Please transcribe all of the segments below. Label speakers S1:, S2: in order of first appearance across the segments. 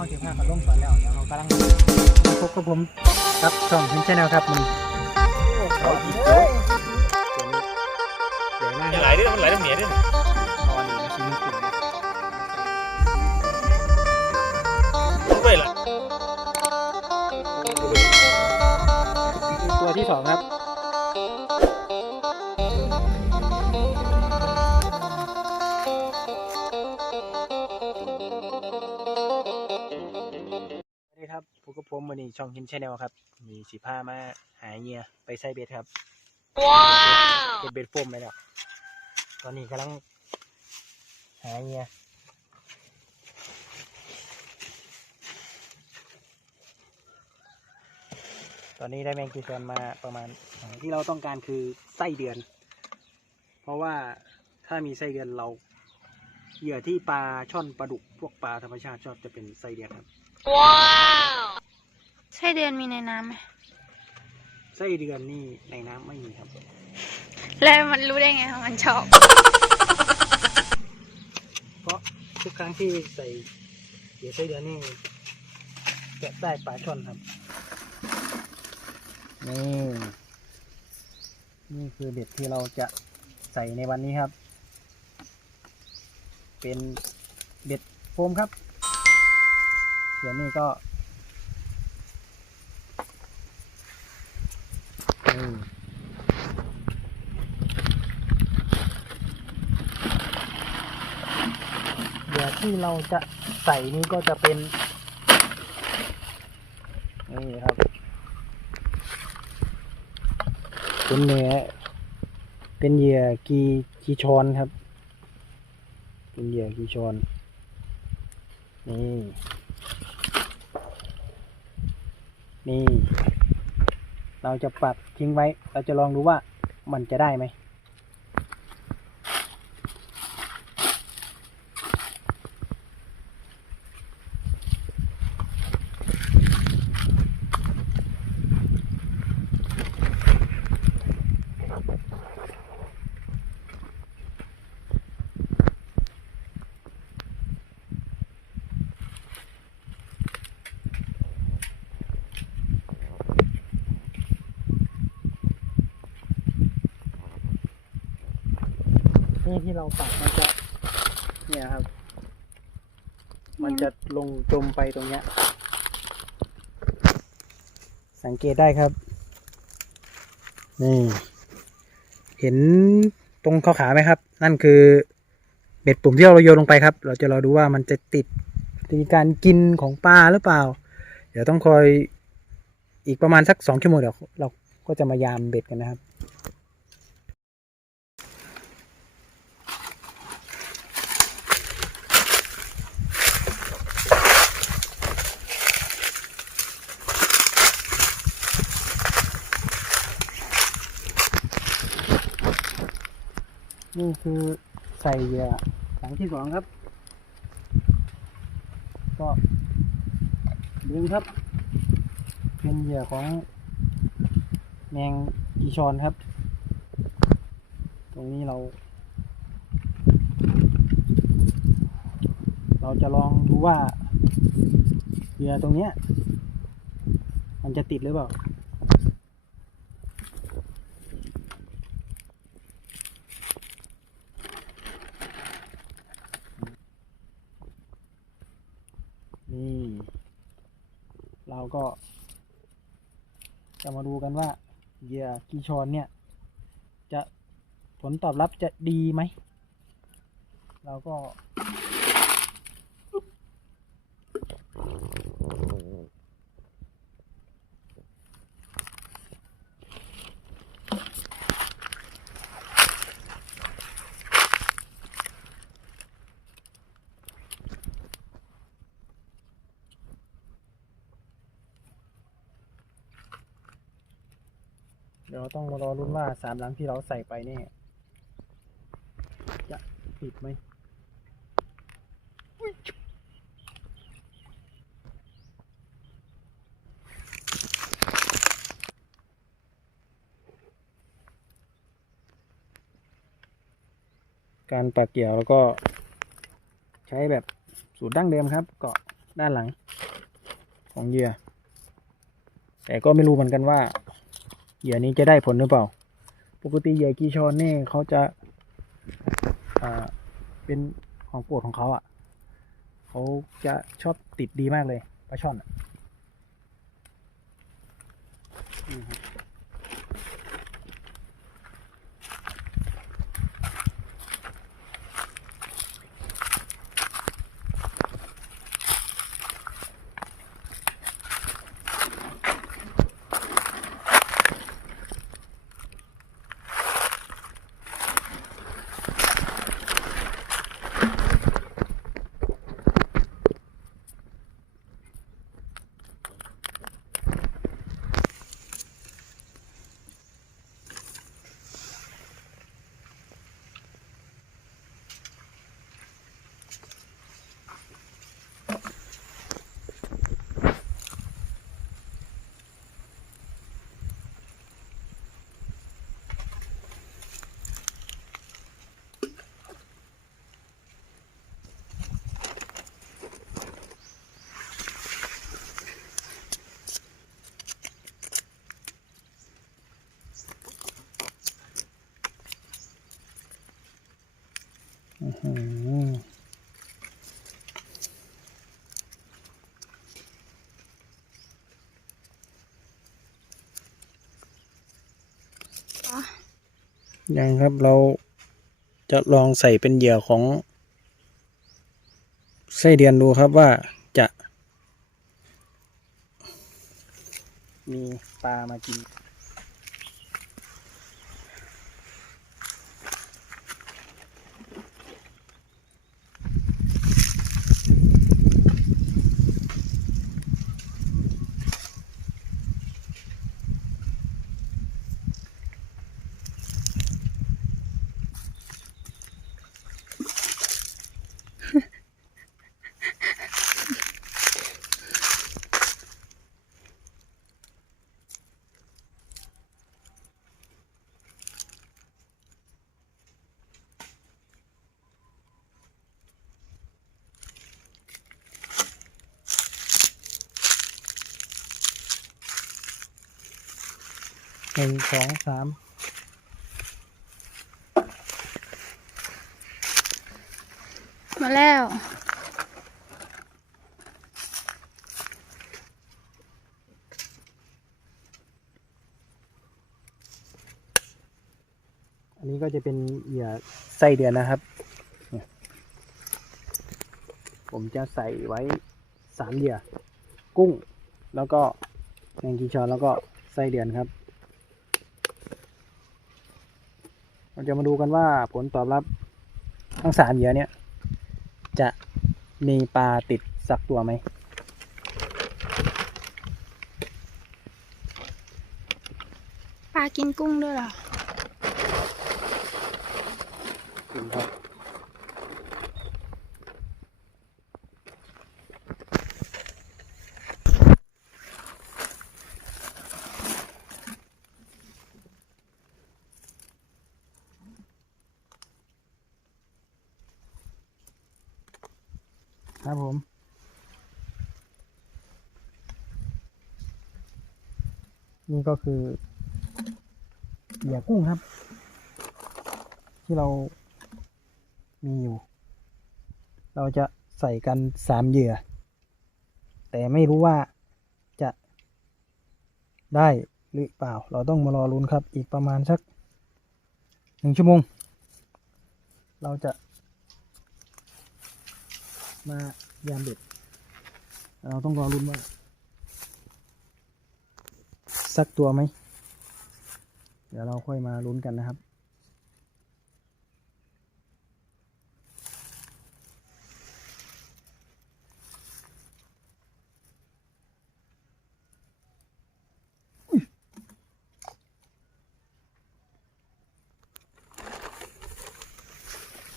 S1: ห้องเก็บผ้าเขาลงก่อนแล้วเดี๋ยวเรากำลังมาพบกับผมครับช่องพิมพ์ชาแนลครับมันเขาอีกเยอะเดี๋ยวนี้เดี๋ยวหน้า
S2: ไหลด้วยมันไหลน้ำเหนียวด้วย
S1: ตอนนี้นะชีวิตจริง
S2: ต้องไปละ
S1: ตัวที่สองครับ ผมวันนี้ช่องหินชาแนลครับ มีสีผ้ามาหาเงียไปใส่เบ็ดครับ ว้าวเก็บเบ็ดโฟมไปแล้วตอนนี้กำลังหาเงียตอนนี้ได้แมงกีซอนมาประมาณที่เราต้องการคือไส้เดือน เพราะว่าถ้ามีไส้เดือนเราเหยื่อที่ปลาช่อนปลาดุกพวกปลาธรรมชาติชอบจะเป็นไส้เดือนครับ
S3: ใช่เดือนมีในน้ำไหม
S1: ไส้เดือนนี่ในน้ำไม่มีครับ
S3: แล้วมันรู้ได้ไงว่ามันชอบ
S1: เพราะทุกครั้งที่ใส่เหยื่อไส้เดือนนี่แกะได้ปลาช่อนครับ นี่ นี่คือเบ็ดที่เราจะใส่ในวันนี้ครับ เป็นเบ็ดโฟมครับเดี๋ยวนี้ก็นี่เดี๋ยว ที่เราจะใส่นี้ก็จะเป็น นี่ครับ เป็นเนื้อเป็นเหยื่อกีกีชอนครับ เป็นเหยื่อกีชอนนี่นี่ เราจะปักทิ้งไว้ เราจะลองดูว่ามันจะได้ไหม นี่ที่เราปักมันจะ เนี่ยครับ มันจะลงจมไปตรงเนี้ย สังเกตได้ครับ นี่ เห็นตรงข้อขาไหมครับ นั่นคือเบ็ดปุ่มที่เราโยนลงไปครับ เราจะรอดูว่ามันจะติดมีการกินของปลาหรือเปล่า เดี๋ยวต้องคอยอีกประมาณสักสองชั่วโมงเดี๋ยวเราก็จะมายามเบ็ดกันนะครับ นี่คือใส่เหยื่อครั้งที่สองครับ ก็ดึงครับ เป็นเหยื่อของแมงกีชอนครับ ตรงนี้เรา เราจะลองดูว่าเหยื่อตรงเนี้ย มันจะติดหรือเปล่า นี่ เราก็ จะมาดูกันว่าเหยื่อกีชอนเนี่ย จะผลตอบรับจะดีไหม เราก็ เดี๋ยวต้องมารอรุ้นว่าสามหลังที่เราใส่ไปนี่จะติดไหมการปักเกี่ยวแล้วก็ใช้แบบสูตรดั้งเดิมครับ เก็ด้านหลังของเหยื่อแต่ก็ไม่รู้เหมือนกันว่า เหยื่อนี้จะได้ผลหรือเปล่า ปกติเหยื่อกีชอนนี่เขาจะเป็นของโปรดของเขาอะ เขาจะชอบติดดีมากเลยปลาช่อนอะ ยังครับเราจะลองใส่เป็นเหยื่อของไส้เดือนดูครับว่าจะ มีปลามากิน หนึ่งสองสาม
S3: มาแล้ว
S1: อันนี้ก็จะเป็นเหยื่อไส้เดือนนะครับเนี่ยผมจะใส่ไว้สามเหยื่อ กุ้ง แล้วก็แมงกีชอนแล้วก็ไส้เดือนครับ เราจะมาดูกันว่าผลตอบรับทั้งสามเหยื่อเนี่ย จะมีปลาติดสักตัวไหม
S3: ปลากินกุ้งด้วยเหรอ
S1: ถึงครับ ครับผม นี่ก็คือเหยื่อกุ้งครับ ที่เรามีอยู่ เราจะใส่กันสามเหยื่อ แต่ไม่รู้ว่าจะได้หรือเปล่า เราต้องมารอลุ้นครับ อีกประมาณสักหนึ่งชั่วโมง เราจะ มายามเด็ด เราต้องรอลุ้นว่าสักตัวไหม เดี๋ยวเราค่อยมาลุ้นกันนะครับ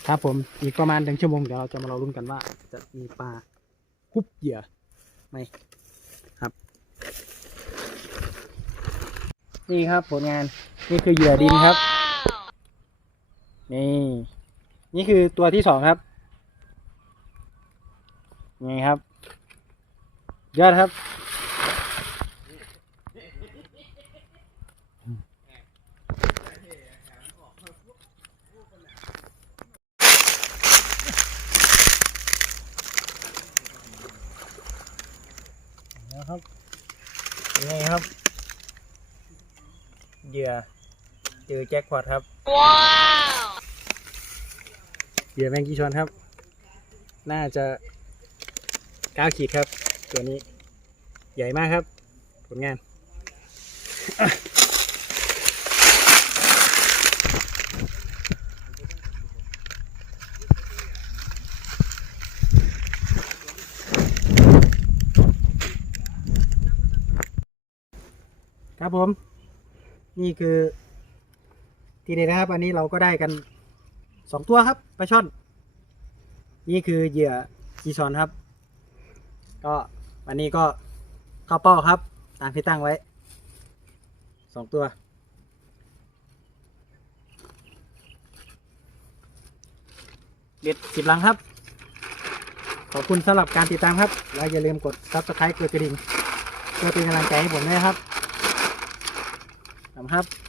S1: ครับผมอีกประมาณหนึ่งชั่วโมงเดี๋ยวเราจะมารอรุ้นกันว่า จะมีปลาคุบเหยื่อไหมครับ นี่ครับผลงานนี่คือเหยื่อดินครับ นี่ นี่คือตัวที่สองครับนี่ครับ ยอดครับยังไงครับ เหยื่อเจ อแจ็คพอตครับ ว้าวเหยื่อแมงกีชอนครับ น่าจะเก้าขีดครับ ตัวนี้ใหญ่มากครับผลงานครับผม นี่คือ ทีเด็ดนะครับ อันนี้เราก็ได้กันสองตัวครับปลาช่อน นี่คือเหยื่อจีซอนครับ ก็วันนี้ก็เข้าเป้าครับ ตามที่ตั้งไว้สองตัวเด็ดสิบลังครับ ขอบคุณสำหรับการติดตามครับ แล้วอย่าลืมกด subscribe กดกระดิ่งเพื่อเป็นกำลังใจให้ผมด้วยครับขอบคุณครับ